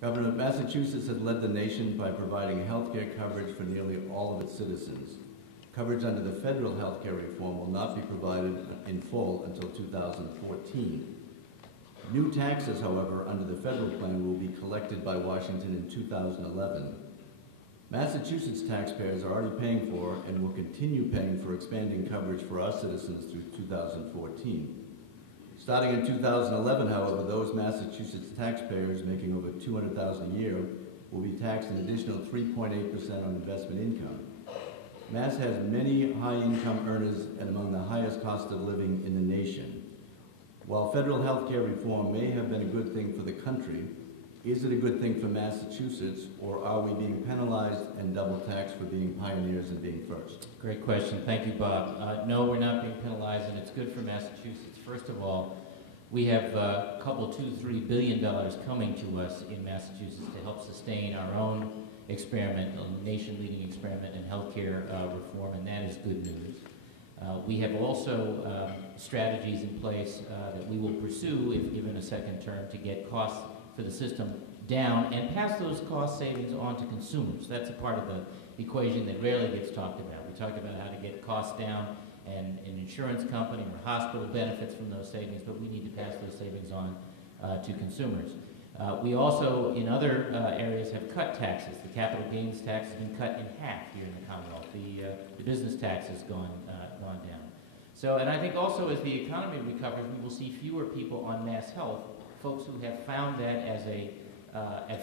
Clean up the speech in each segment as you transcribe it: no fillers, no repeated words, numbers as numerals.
Governor, Massachusetts has led the nation by providing health care coverage for nearly all of its citizens. Coverage under the federal health care reform will not be provided in full until 2014. New taxes, however, under the federal plan will be collected by Washington in 2011. Massachusetts taxpayers are already paying for and will continue paying for expanding coverage for our citizens through 2014. Starting in 2011, however, those Massachusetts taxpayers making over $200,000 a year will be taxed an additional 3.8% on investment income. Mass has many high-income earners and among the highest cost of living in the nation. While federal health care reform may have been a good thing for the country, is it a good thing for Massachusetts, or are we being penalized and double taxed for being pioneers and being first? Great question. Thank you, Bob. No, we're not being penalized, and it's good for Massachusetts. First of all, we have a couple, $2–3 billion coming to us in Massachusetts to help sustain our own experiment, a nation-leading experiment in healthcare reform, and that is good news. We have also strategies in place that we will pursue, if given a second term, to get costs for the system down and pass those cost savings on to consumers. That's a part of the equation that rarely gets talked about. We talk about how to get costs down and an insurance company or hospital benefits from those savings, but we need to pass those savings on to consumers. We also, in other areas, have cut taxes. The capital gains tax has been cut in half here in the Commonwealth. The business tax has gone down. So, and I think also as the economy recovers, we will see fewer people on mass health, folks who have found that as a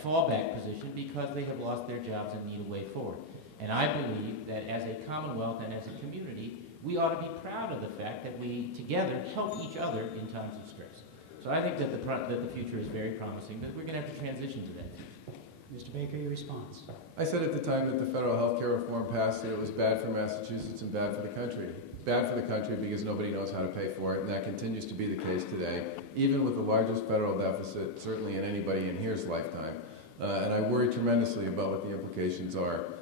fallback position because they have lost their jobs and need a way forward. And I believe that as a Commonwealth and as a community, we ought to be proud of the fact that we together help each other in times of stress. So I think that the future is very promising, but we're going to have to transition to that. Mr. Baker, your response. I said at the time that the federal health care reform passed that it was bad for Massachusetts and bad for the country. Bad for the country because nobody knows how to pay for it, and that continues to be the case today, even with the largest federal deficit, certainly in anybody in here's lifetime. And I worry tremendously about what the implications are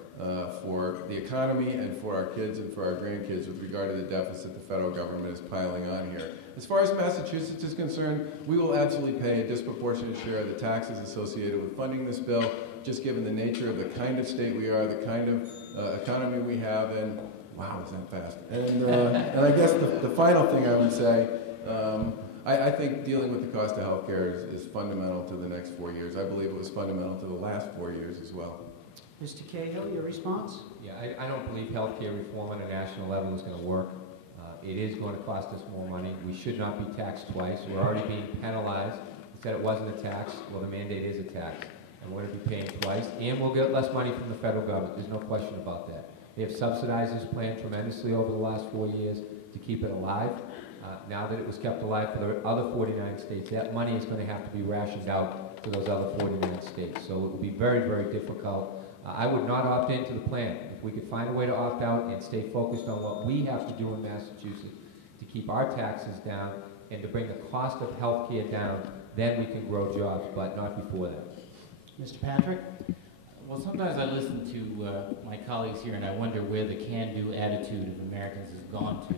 for the economy and for our kids and for our grandkids with regard to the deficit the federal government is piling on here. As far as Massachusetts is concerned, we will absolutely pay a disproportionate share of the taxes associated with funding this bill, just given the nature of the kind of state we are, the kind of economy we have, and wow, is that fast? And I guess the final thing I would say, I think dealing with the cost of health care is fundamental to the next 4 years. I believe it was fundamental to the last 4 years as well. Mr. Cahill, your response? Yeah, I don't believe health care reform on a national level is going to work. It is going to cost us more money. We should not be taxed twice. We're already being penalized. You said it wasn't a tax. Well, the mandate is a tax. And we're going to be paying twice. And we'll get less money from the federal government. There's no question about that. They have subsidized this plan tremendously over the last 4 years to keep it alive. Now that it was kept alive for the other 49 states, that money is going to have to be rationed out to those other 49 states. So it will be very, very difficult. I would not opt into the plan. If we could find a way to opt out and stay focused on what we have to do in Massachusetts to keep our taxes down and to bring the cost of health care down, then we can grow jobs, but not before that. Mr. Patrick? Well, sometimes I listen to my colleagues here and I wonder where the can-do attitude of Americans has gone to.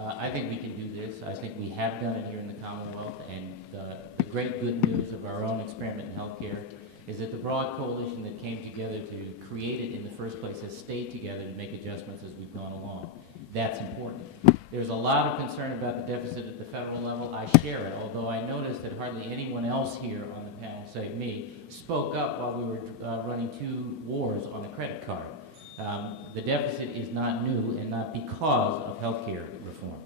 I think we can do this. I think we have done it here in the Commonwealth, and the great good news of our own experiment in healthcare is that the broad coalition that came together to create it in the first place has stayed together to make adjustments as we've gone along. That's important. There's a lot of concern about the deficit at the federal level. I share it, although I noticed that hardly anyone else here on the panel, save me, spoke up while we were running 2 wars on a credit card. The deficit is not new and not because of health care reform.